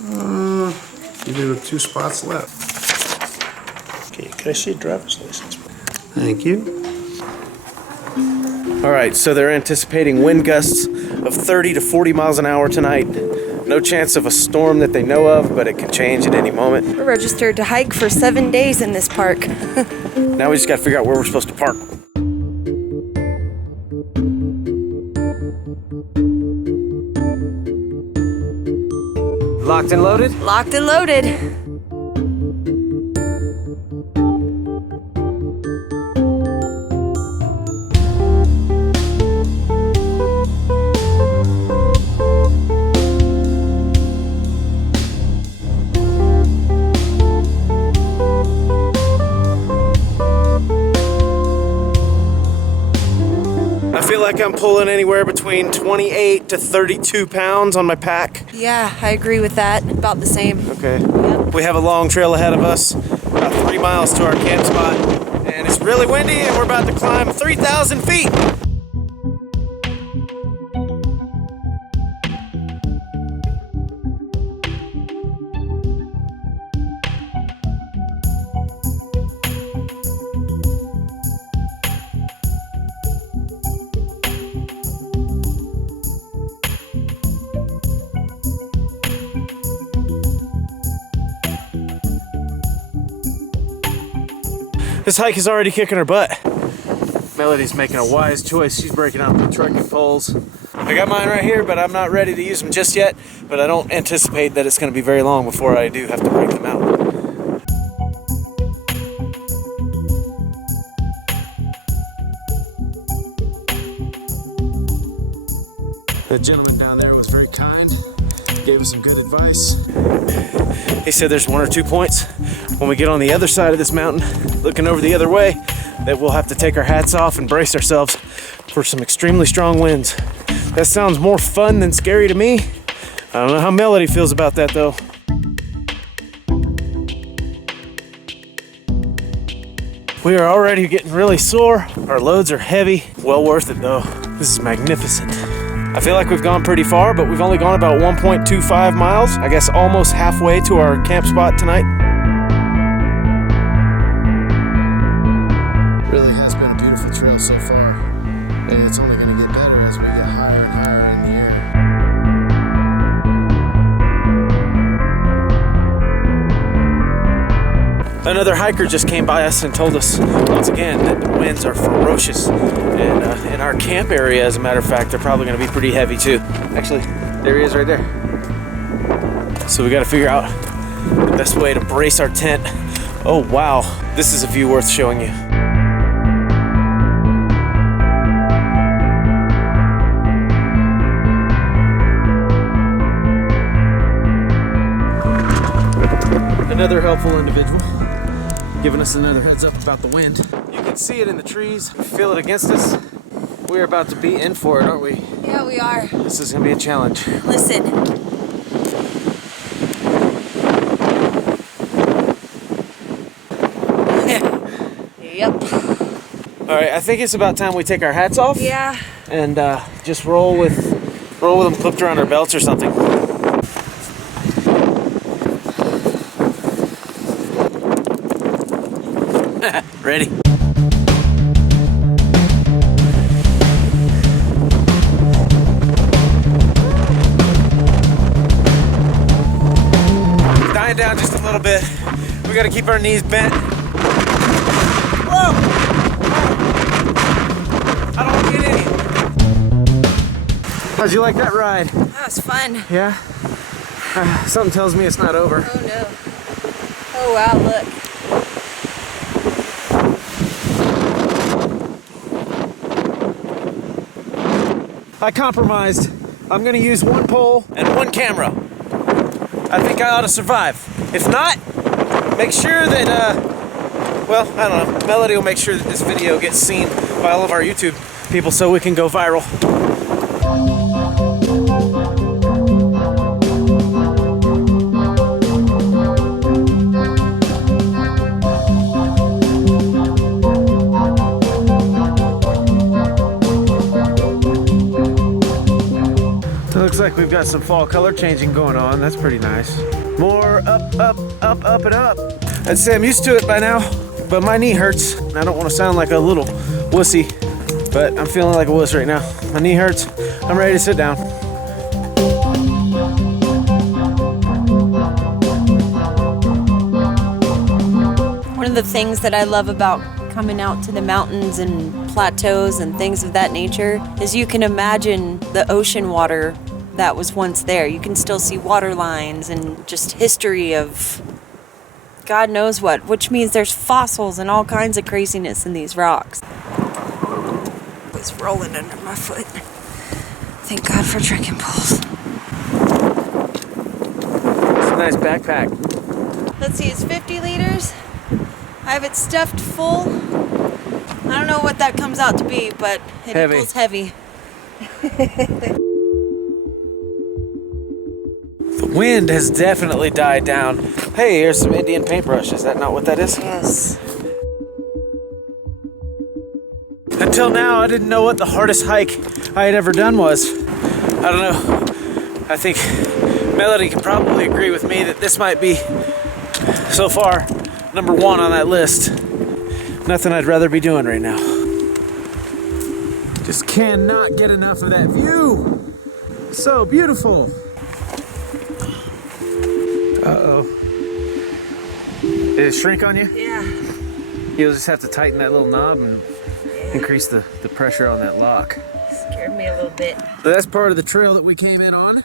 Even with 2 spots left. Okay, can I see a driver's license? Thank you. All right, so they're anticipating wind gusts of 30 to 40 miles an hour tonight. No chance of a storm that they know of, but it can change at any moment. We're registered to hike for 7 days in this park. Now we just got to figure out where we're supposed to park. Locked and loaded? Locked and loaded. I feel like I'm pulling anywhere between 28 to 32 pounds on my pack. Yeah, I agree with that. About the same. Okay. Yep. We have a long trail ahead of us, about 3 miles to our camp spot, and it's really windy and we're about to climb 3,000 feet. This hike is already kicking her butt. Melody's making a wise choice. She's breaking out the trekking poles. I got mine right here, but I'm not ready to use them just yet. But I don't anticipate that it's going to be very long before I do have to break them out. The gentleman down there was very kind. Gave us some good advice. He said there's 1 or 2 points when we get on the other side of this mountain, looking over the other way, that we'll have to take our hats off and brace ourselves for some extremely strong winds. That sounds more fun than scary to me. I don't know how Melody feels about that though. We are already getting really sore. Our loads are heavy. Well worth it though. This is magnificent. I feel like we've gone pretty far, but we've only gone about 1.25 miles. I guess almost halfway to our camp spot tonight. Really has been a beautiful trail so far, and it's only going to get better as we get higher and higher in the air. Another hiker just came by us and told us once again that the winds are ferocious, and in our camp area, as a matter of fact, they're probably going to be pretty heavy too. Actually, there he is right there. So we got to figure out the best way to brace our tent. Oh wow, this is a view worth showing you. Another helpful individual giving us another heads up about the wind. You can see it in the trees, feel it against us. We're about to be in for it, aren't we? Yeah, we are. This is gonna be a challenge. Listen. Yep. All right, I think it's about time we take our hats off. Yeah. And just roll with them clipped around our belts or something. Ready? Dying down just a little bit. We gotta keep our knees bent. Whoa! I don't want to get any. How'd you like that ride? That was fun. Yeah? Something tells me it's not over. Oh no. Oh wow, look. I compromised. I'm gonna use 1 pole and 1 camera. I think I ought to survive. If not, make sure that, well, I don't know. Melody will make sure that this video gets seen by all of our YouTube people so we can go viral. Looks like we've got some fall color changing going on. That's pretty nice. More up, up, up, up, and up. I'd say I'm used to it by now, but my knee hurts. I don't want to sound like a little wussy, but I'm feeling like a wuss right now. My knee hurts. I'm ready to sit down. One of the things that I love about coming out to the mountains and plateaus and things of that nature is you can imagine the ocean water that was once there. You can still see water lines and just history of God knows what, which means there's fossils and all kinds of craziness in these rocks. It's rolling under my foot. Thank God for trekking poles. It's a nice backpack. Let's see, it's 50 liters. I have it stuffed full. I don't know what that comes out to be, but it equals heavy. The wind has definitely died down. Hey, here's some Indian paintbrush. Is that not what that is? Yes. Until now, I didn't know what the hardest hike I had ever done was. I don't know. I think Melody can probably agree with me that this might be, so far, number one on that list. Nothing I'd rather be doing right now. Just cannot get enough of that view. So beautiful. Uh-oh. Did it shrink on you? Yeah. You'll just have to tighten that little knob and increase the pressure on that lock. Scared me a little bit. So that's part of the trail that we came in on.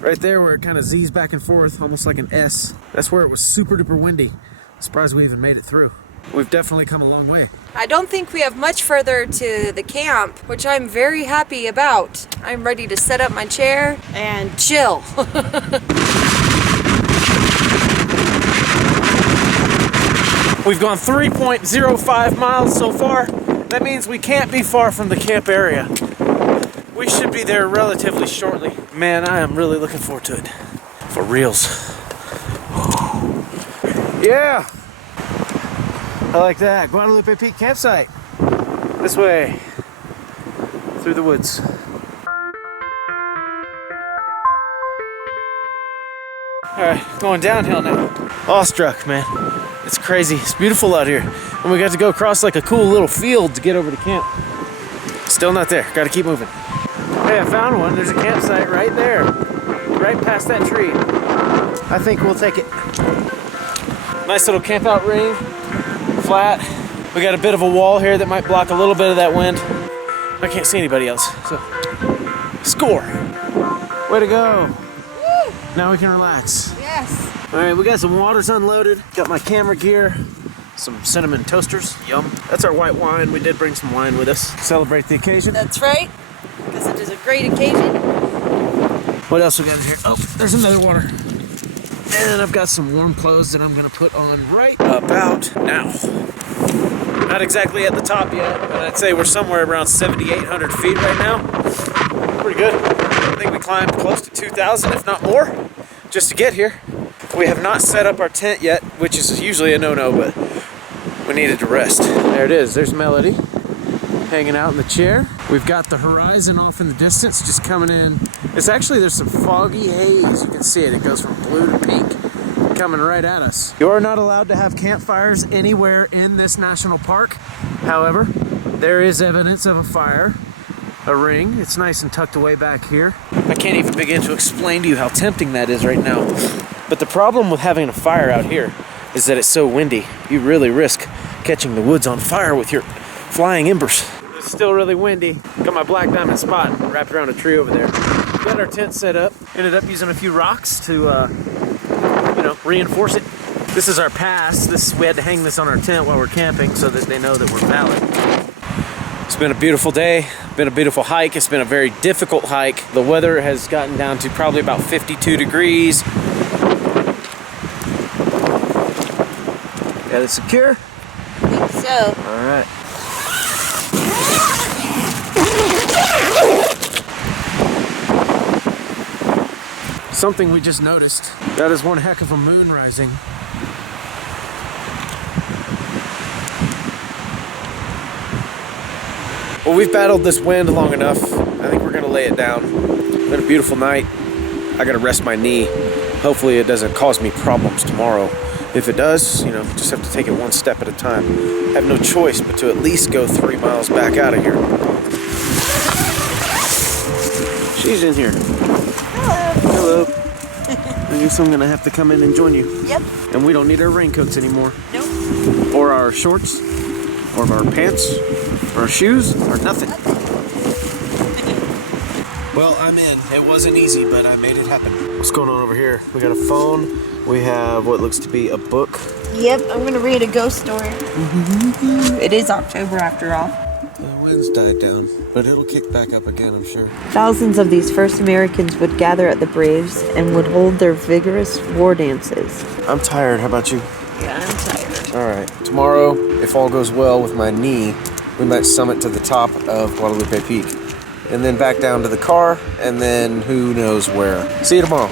Right there where it kind of Z's back and forth, almost like an S. That's where it was super duper windy. I'm surprised we even made it through. We've definitely come a long way. I don't think we have much further to the camp, which I'm very happy about. I'm ready to set up my chair and chill. We've gone 3.05 miles so far. That means we can't be far from the camp area. We should be there relatively shortly. Man, I am really looking forward to it. For reals. Yeah! I like that. Guadalupe Peak campsite. This way. Through the woods. Alright, going downhill now. Awestruck, man. It's crazy. It's beautiful out here. And we got to go across like a cool little field to get over to camp. Still not there. Got to keep moving. Hey, I found one. There's a campsite right there. Right past that tree. I think we'll take it. Nice little camp out ring. Flat. We got a bit of a wall here that might block a little bit of that wind. I can't see anybody else. So, score. Way to go. Woo! Now we can relax. Yes. All right, we got some waters unloaded. Got my camera gear. Some cinnamon toasters. Yum. That's our white wine. We did bring some wine with us. Celebrate the occasion. That's right. Because it is a great occasion. What else we got in here? Oh, there's another water. And I've got some warm clothes that I'm gonna put on right about now. Not exactly at the top yet, but I'd say we're somewhere around 7,800 feet right now. Pretty good. I think we climbed close to 2,000, if not more, just to get here. We have not set up our tent yet, which is usually a no-no, but we needed to rest. There it is. There's Melody hanging out in the chair. We've got the horizon off in the distance, just coming in. There's some foggy haze. You can see it. It goes from blue to pink, coming right at us. You're not allowed to have campfires anywhere in this national park. However, there is evidence of a fire, a ring. It's nice and tucked away back here. I can't even begin to explain to you how tempting that is right now. But the problem with having a fire out here is that it's so windy. You really risk catching the woods on fire with your flying embers. It's still really windy. Got my black diamond spot wrapped around a tree over there. Got our tent set up. Ended up using a few rocks to, reinforce it. This is our pass. We had to hang this on our tent while we're camping so that they know that we're valid. It's been a beautiful day. Been a beautiful hike. It's been a very difficult hike. The weather has gotten down to probably about 52 degrees. Got it secure? I think so. All right. Something we just noticed. That is one heck of a moon rising. Well, we've battled this wind long enough. I think we're gonna lay it down. It's been a beautiful night. I gotta rest my knee. Hopefully it doesn't cause me problems tomorrow. If it does, you know, just have to take it one step at a time. I have no choice but to at least go 3 miles back out of here. She's in here. Hello. I guess I'm gonna have to come in and join you. Yep. And we don't need our raincoats anymore. Nope. Or our shorts, or our pants, or our shoes, or nothing. Well, I'm in. It wasn't easy, but I made it happen. What's going on over here? We got a phone. We have what looks to be a book. Yep, I'm gonna read a ghost story. It is October after all. The wind's died down, but it'll kick back up again, I'm sure. Thousands of these first Americans would gather at the Braves and would hold their vigorous war dances. I'm tired. How about you? Yeah, I'm tired. All right. Tomorrow, if all goes well with my knee, we might summit to the top of Guadalupe Peak. And then back down to the car, and then who knows where. See you tomorrow.